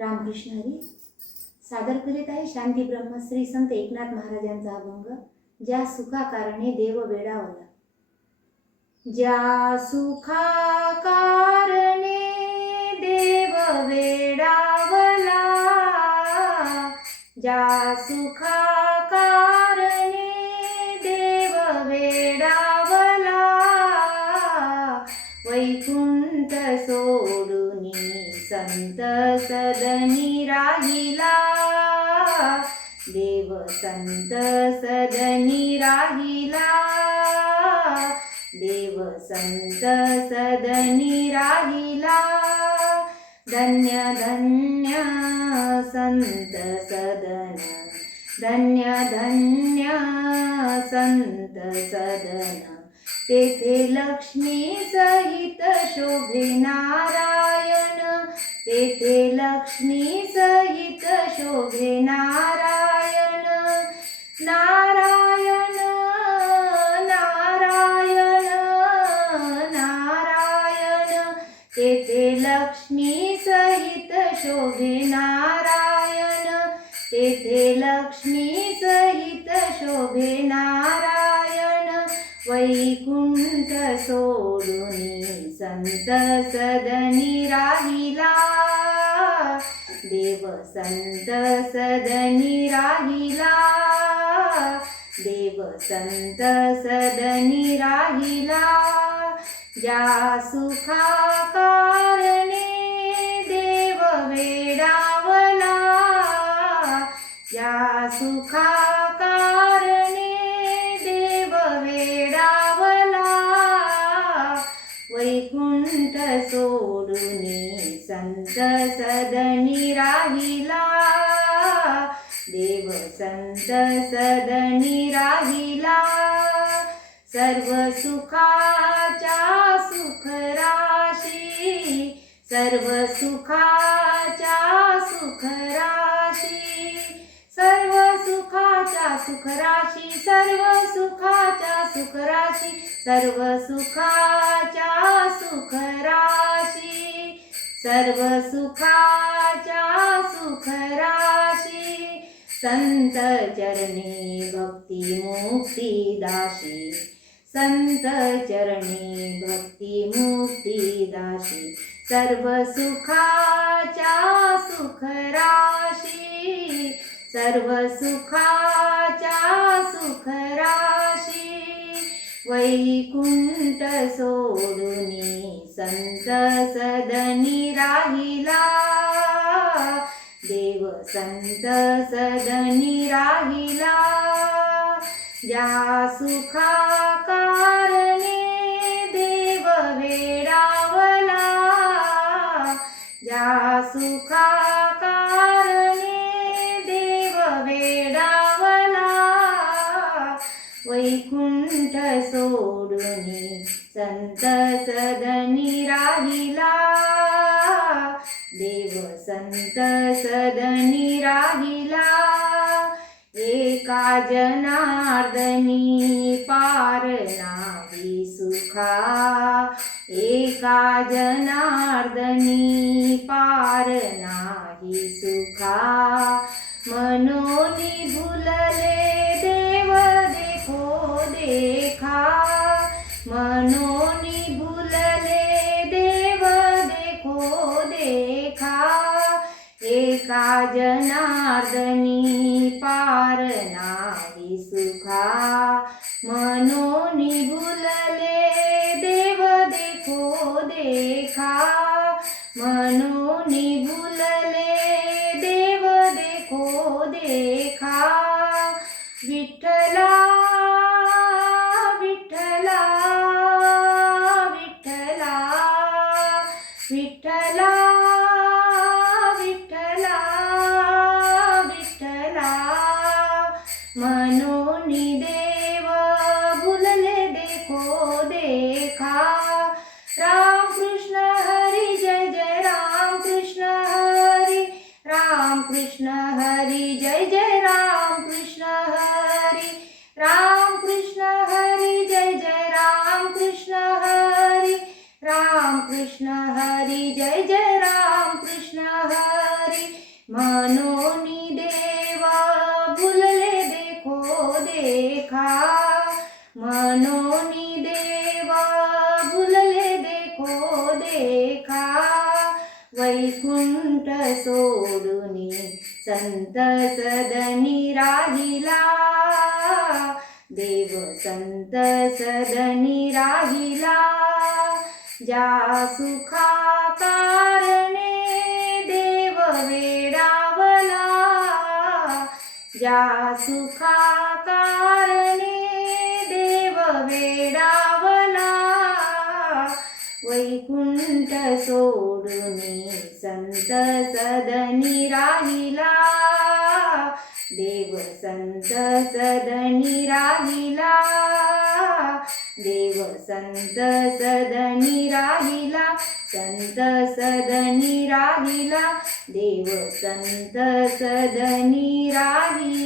रामकृष्ण हरी सादर करीत आहे शांती ब्रह्मश्री संत एकनाथ महाराजांचा अभंग ज्या सुखा कारणे देव वेडावला। ज्या सुखा कारणे देव वेडावला, ज्या सुखा कारणे देव वेडावला, वैकुंठ सोडूनी संत सदनी राहिला, देव संत सदनी राहिला, देव संत सदनी राहिला। धन्य धन्य संत सदन, धन्य धन्य संत सदन, तेथे लक्ष्मी सहित शोभे नारायण, तेथे लक्ष्मी सहित शोभे नारायण, नारायण नारायण नारायण, तेथे लक्ष्मी सहित शोभे नारायण, तेथे लक्ष्मी सहित शोभे नारायण। वैकुंठ सोडूनी संत सदनी राहिला, देव संत सदनी राहिला, देव संत सदनी राहिला। ज्या सुखा कारणे देव वेडावला, ज्या सुखा कारणे देव वेडावला, वैकुंठ सोडूनी संत सदनी राहिला, देव संत सदनी राहिला। सर्व सुखाच्या सुख राशी, सर्व सुखाच्या सुख राशी, सर्व सुखाच्या सुख राशी, सर्व सुखाच्या सुख राशी, सर्व सुखाच्या सुख राशी, सर्व सुखाच्या सुख राशी। संत चरणी भक्ती मुक्ती दाशी, संत चरणी भक्ती मुक्ती दाशी, सर्व सुखाच्या सुख राशी, सर्व सुखाच्या सुख राशी। वैकुंठ सोडूनी संत सदनी राहिला, देव संत सदनी राहिला। ज्या सुखा कारणे देव वेडावला, ज्या सुखा कारणे देव वेडावला, वैकुंठ सोडूनी संत सदनी राहिला, देव संत सदनी राहिला। एका जनार्दनी पार नाही सुखा, एका जनार्दनी पार नाही सुखा, मनोनी भुलले देव देखो देखा, मनोनी भुलले देव देखो देखा, एका जनार्दनी पार नाही सुखा, मनोनी भुलले देव देखो देखा, मनोनी भुलले देव देखो देखा। विठ्ठला विठ्ठला विठ्ठला विठ्ठला विठ्ठला विठ्ठला, मनोनी देव भुलले देखो देखा। राम कृष्ण हरी जय जय राम कृष्ण हरी, राम कृष्ण हरी जय जय राम कृष्ण हरी, राम कृष्ण हरी जय जय राम कृष्ण हरी, राम कृष्ण हरी जय जय राम कृष्ण हरी। मनोनी देव भुलले देखो देखा, मनोनी देव भुलले देखो देखा, वैकुंठ सोडूनी संत सदनी राहिला, देव संत सदनी राहिला, ज्या सुखा कारणे देव वेडावला, ज्या सुखा कारणे देव वेडावला, वैकुंठ सोडूनी संत सदनी राहिला, देव संत सदनी राहिला, देव संत सदनी राहिला, संत सदनी राहिला, देव संत सदनी राहिला.